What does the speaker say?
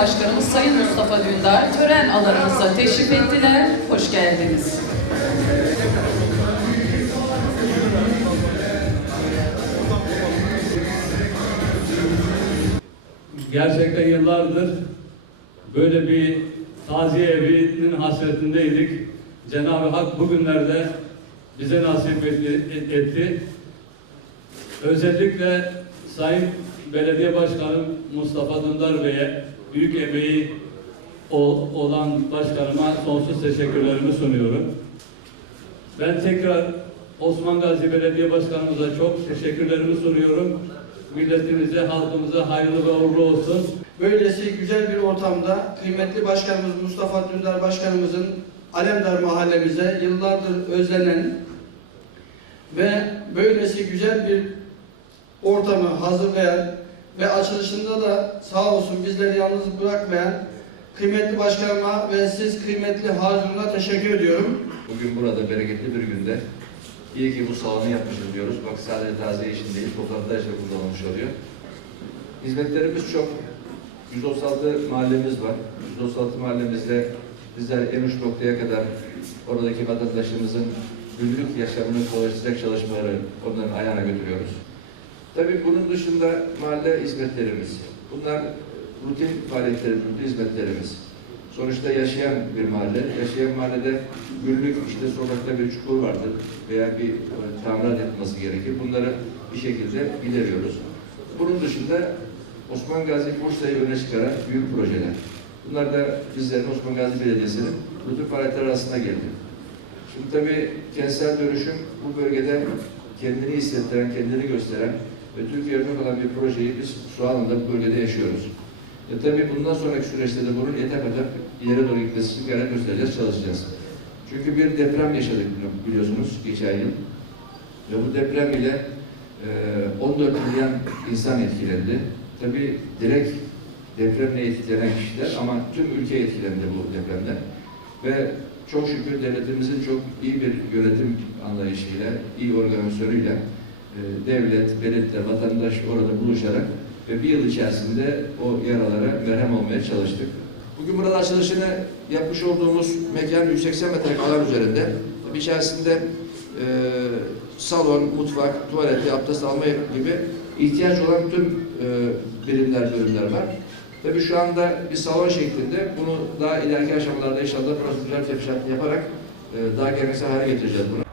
Başkanımız Sayın Mustafa Dündar tören alanımıza teşrif ettiler. Hoş geldiniz. Gerçekten yıllardır böyle bir taziye evinin hasretindeydik. Cenab-ı Hak bugünlerde bize nasip etti. etti. Özellikle Sayın Belediye Başkanım Mustafa Dündar Bey'e büyük emeği ol- olan başkanıma sonsuz teşekkürlerimi sunuyorum. Ben tekrar Osman Gazi Belediye Başkanımıza çok teşekkürlerimi sunuyorum. Milletimize, halkımıza hayırlı ve uğurlu olsun. Böylesi güzel bir ortamda kıymetli başkanımız Mustafa Dündar Başkanımızın Alemdar mahallemize yıllardır özlenen ve böylesi güzel bir ortamı hazırlayan ve açılışında da sağ olsun bizleri yalnız bırakmayan kıymetli başkanıma ve siz kıymetli Harun'a teşekkür ediyorum. Bugün burada bereketli bir günde iyi ki bu salonu yapmışız diyoruz. Bak sadece taze için değil, toplantıda işte kullanılmış oluyor. Hizmetlerimiz çok. 136 mahallemiz var. 136 mahallemizde bizler en uç noktaya kadar oradaki vatandaşımızın günlük yaşamını kolaylaştıracak çalışmaları onların ayağına götürüyoruz. Tabii bunun dışında mahalle hizmetlerimiz. Bunlar rutin faaliyetlerimiz, rutin hizmetlerimiz. Sonuçta yaşayan bir mahalle, yaşayan mahallede günlük işte sokakta bir çukur vardır veya bir e, tamirat yapılması gerekir. Bunları bir şekilde gideriyoruz. Bunun dışında Osman Gazi Bursa'yı öne çıkaran büyük projeler. Bunlar da bizlerin Osman Gazi Belediyesi'nin bütün faaliyetler arasında geldi. Şimdi tabii kentsel dönüşüm bu bölgede kendini hissettiren, kendini gösteren ve Türkiye örnek olan bir projeyi biz şu anda bu bölgede yaşıyoruz. E tabii bundan sonraki süreçte de bunun etap etap ileri doğru gitmesi için gayret göstereceğiz, çalışacağız. Çünkü bir deprem yaşadık bili- biliyorsunuz geçen yıl. Ve bu deprem ile e, 14 milyon insan etkilendi. Tabii direkt depremle etkilenen kişiler ama tüm ülke etkilendi bu depremden. Ve çok şükür devletimizin çok iyi bir yönetim anlayışıyla, iyi organizasyonuyla devlet, belediye, vatandaş orada buluşarak ve bir yıl içerisinde o yaralara merhem olmaya çalıştık. Bugün burada açılışını yapmış olduğumuz mekan 180 metrekare alan üzerinde. Tabii içerisinde e, salon, mutfak, tuvaleti, abdest alma gibi ihtiyaç olan tüm e, birimler, bölümler var. Tabii şu anda bir salon şeklinde bunu daha ileriki aşamalarda inşallah prosedürler tefşatlı yaparak e, daha geleneksel hale getireceğiz bunu.